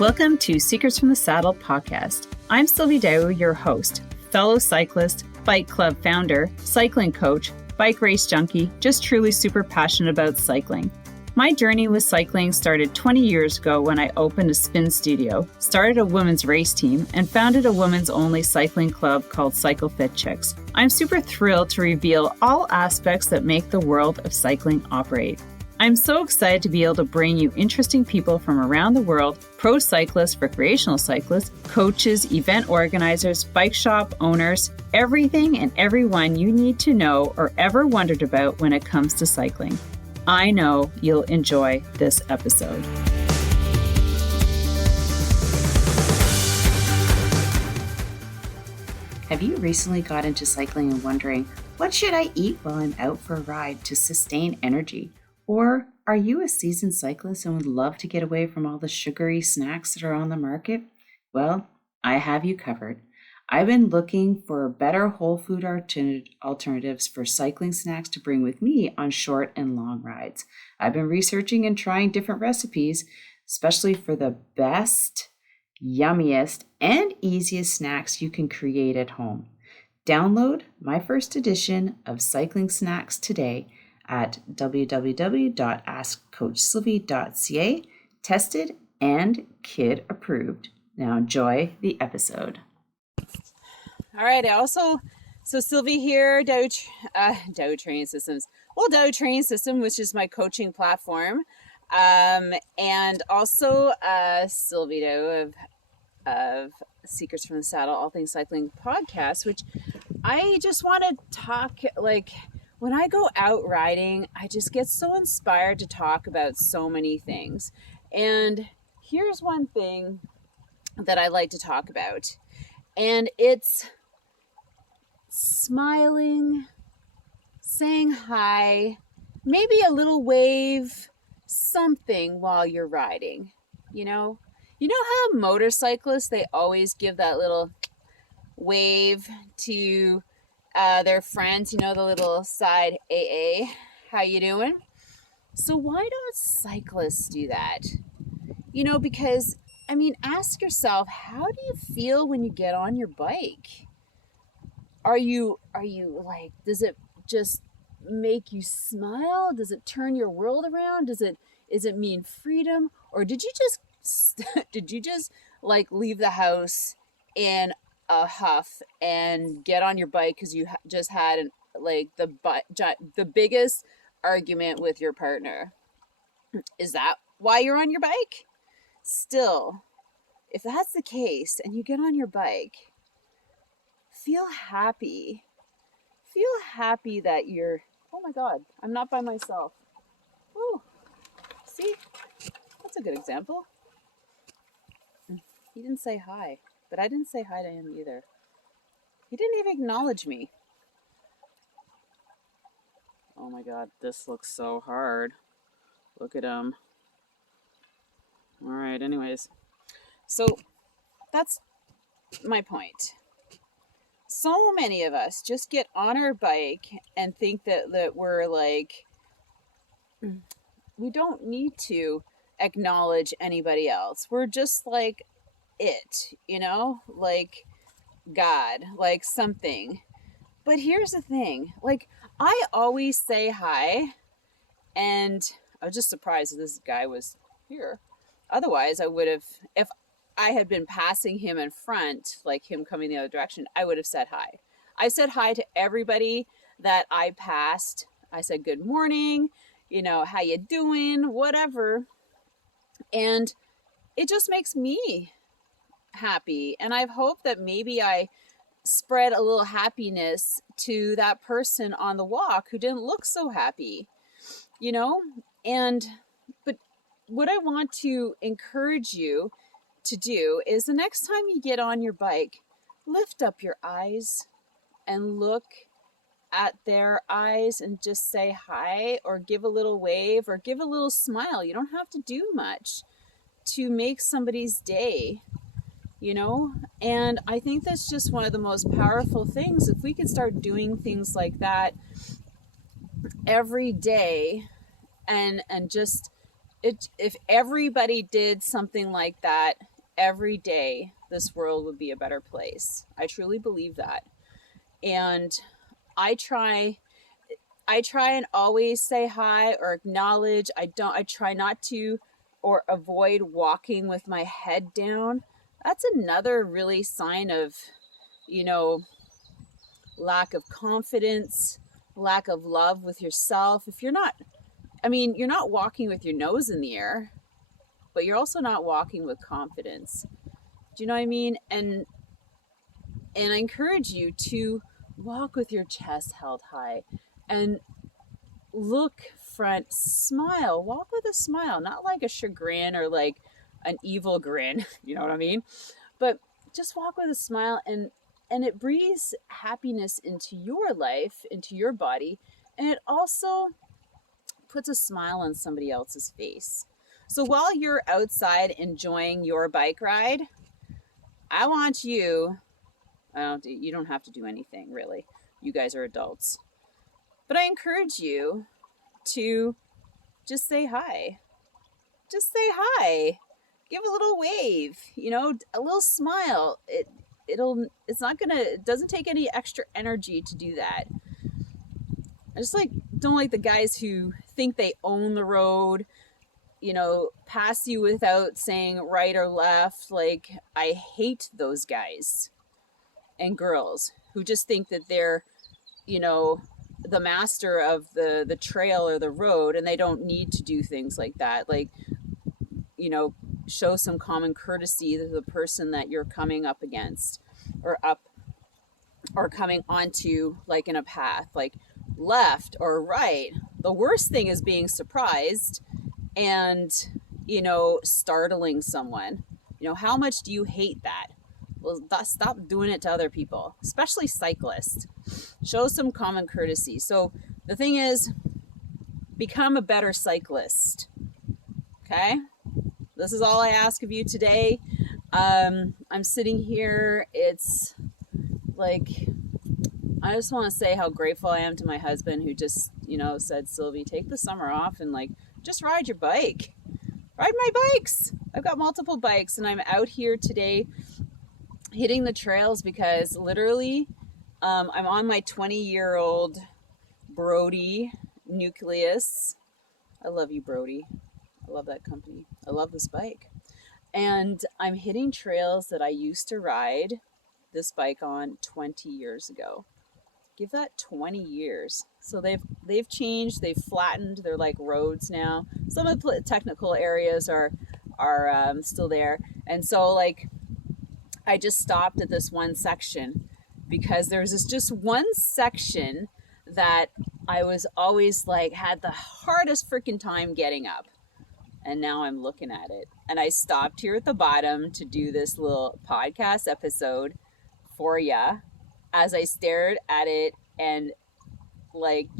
Welcome to Secrets from the Saddle podcast. I'm Sylvie, your host, fellow cyclist, bike club founder, cycling coach, bike race junkie, just truly super passionate about cycling. My journey with cycling started 20 years ago when I opened a spin studio, started a women's race team, and founded a women's only cycling club called Cycle Fit Chicks. I'm super thrilled to reveal all aspects that make the world of cycling operate. I'm so excited to be able to bring you interesting people from around the world, pro cyclists, recreational cyclists, coaches, event organizers, bike shop owners, everything and everyone you need to know or ever wondered about when it comes to cycling. I know you'll enjoy this episode. Have you recently got into cycling and wondering, what should I eat while I'm out for a ride to sustain energy? Or are you a seasoned cyclist and would love to get away from all the sugary snacks that are on the market? Well, I have you covered. I've been looking for better whole food alternatives for cycling snacks to bring with me on short and long rides. I've been researching and trying different recipes, especially for the best, yummiest, and easiest snacks you can create at home. Download my first edition of Cycling Snacks today at www.askcoachsylvie.ca. Tested and kid approved. Now enjoy the episode. All right. So Sylvie here, Dow Training Systems. Well, Dow Training System, which is my coaching platform. And also Sylvie Dow of Secrets from the Saddle, All Things Cycling podcast, which I just want to talk, when I go out riding, I just get so inspired to talk about so many things. And here's one thing that I like to talk about. And it's smiling, saying hi, maybe a little wave, something while you're riding. You know how motorcyclists, they always give that little wave to their friends, the little side AA, how you doing? So why don't cyclists do that? Because ask yourself, how do you feel when you get on your bike? Are you does it just make you smile? Does it turn your world around? Is it mean freedom? Or did you just leave the house in a huff and get on your bike because you just had the biggest argument with your partner? Is that why you're on your bike? Still, if that's the case and you get on your bike, feel happy that you're, oh my God, I'm not by myself. Oh, see, that's a good example. He didn't say hi, but I didn't say hi to him either. He didn't even acknowledge me. Oh my God, this looks so hard. Look at him. All right, anyways. So that's my point. So many of us just get on our bike and think that we're we don't need to acknowledge anybody else. We're just like it, like God, like something. But here's the thing, I always say hi, and I was just surprised that this guy was here. Otherwise, I would have, if I had been passing him in front, like him coming the other direction, I would have said hi. I said hi to everybody that I passed. I said, good morning, how you doing, whatever. And it just makes me happy. And I've hoped that maybe I spread a little happiness to that person on the walk who didn't look so happy, but what I want to encourage you to do is the next time you get on your bike, lift up your eyes and look at their eyes and just say hi, or give a little wave, or give a little smile. You don't have to do much to make somebody's day, and I think that's just one of the most powerful things. If we could start doing things like that every day and just if everybody did something like that every day, this world would be a better place. I truly believe that. And I try and always say hi or acknowledge. I try not to or avoid walking with my head down. That's another really sign of, you know, lack of confidence, lack of love with yourself. If you're not, you're not walking with your nose in the air, but you're also not walking with confidence. Do you know what I mean? And I encourage you to walk with your chest held high and look front, smile, walk with a smile, not like a chagrin or like an evil grin, you know what I mean? But just walk with a smile, and it breathes happiness into your life, into your body, and it also puts a smile on somebody else's face. So while you're outside enjoying your bike ride, I want you, you don't have to do anything really. You guys are adults. But I encourage you to just say hi. Just say hi. Give a little wave, a little smile. It doesn't take any extra energy to do that. I just don't like the guys who think they own the road, pass you without saying right or left. Like, I hate those guys and girls who just think that they're, the master of the trail or the road, and they don't need to do things like that. Like, show some common courtesy to the person that you're coming up against or coming onto, like in a path, like left or right. The worst thing is being surprised and, startling someone. How much do you hate that? Well, stop doing it to other people, especially cyclists. Show some common courtesy. So the thing is, become a better cyclist. Okay? This is all I ask of you today. I'm sitting here. It's like, I just want to say how grateful I am to my husband who just, said, Sylvie, take the summer off and just ride your bike. Ride my bikes. I've got multiple bikes, and I'm out here today hitting the trails because literally I'm on my 20-year-old Brody Nucleus. I love you, Brody. I love that company. I love this bike. And I'm hitting trails that I used to ride this bike on 20 years ago. Give that 20 years. So they've changed, they've flattened, they're like roads now. Some of the technical areas are still there. And so I just stopped at this one section because there's just one section that I was always had the hardest freaking time getting up. And now I'm looking at it. And I stopped here at the bottom to do this little podcast episode for ya as I stared at it and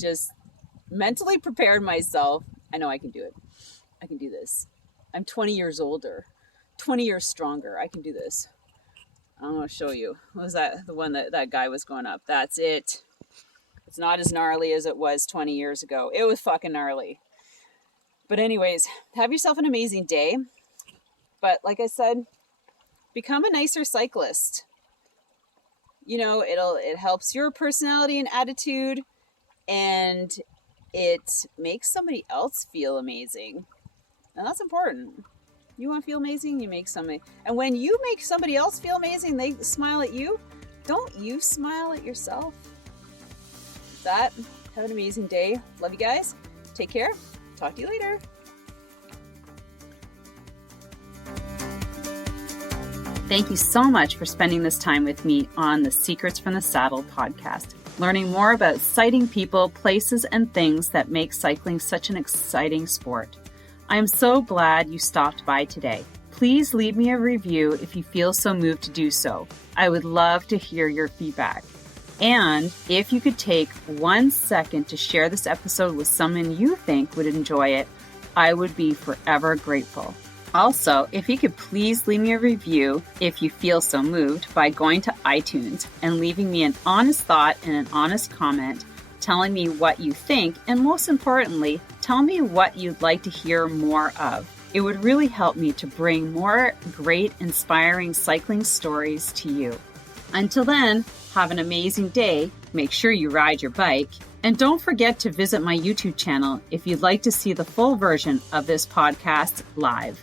just mentally prepared myself. I know I can do it. I can do this. I'm 20 years older, 20 years stronger. I can do this. I'm going to show you. What was that? The one that guy was going up. That's it. It's not as gnarly as it was 20 years ago. It was fucking gnarly. But anyways, have yourself an amazing day. But like I said, become a nicer cyclist. It helps your personality and attitude, and it makes somebody else feel amazing. And that's important. You want to feel amazing, you make somebody. And when you make somebody else feel amazing, they smile at you. Don't you smile at yourself? With that, have an amazing day. Love you guys. Take care. Talk to you later. Thank you so much for spending this time with me on the Secrets from the Saddle podcast, learning more about sighting people, places, and things that make cycling such an exciting sport. I am so glad you stopped by today. Please leave me a review if you feel so moved to do so. I would love to hear your feedback. And if you could take 1 second to share this episode with someone you think would enjoy it, I would be forever grateful. Also, if you could please leave me a review if you feel so moved by going to iTunes and leaving me an honest thought and an honest comment telling me what you think, and most importantly, Tell me what you'd like to hear more of. It would really help me to bring more great, inspiring cycling stories to you. Until then, have an amazing day. Make sure you ride your bike. And don't forget to visit my YouTube channel if you'd like to see the full version of this podcast live.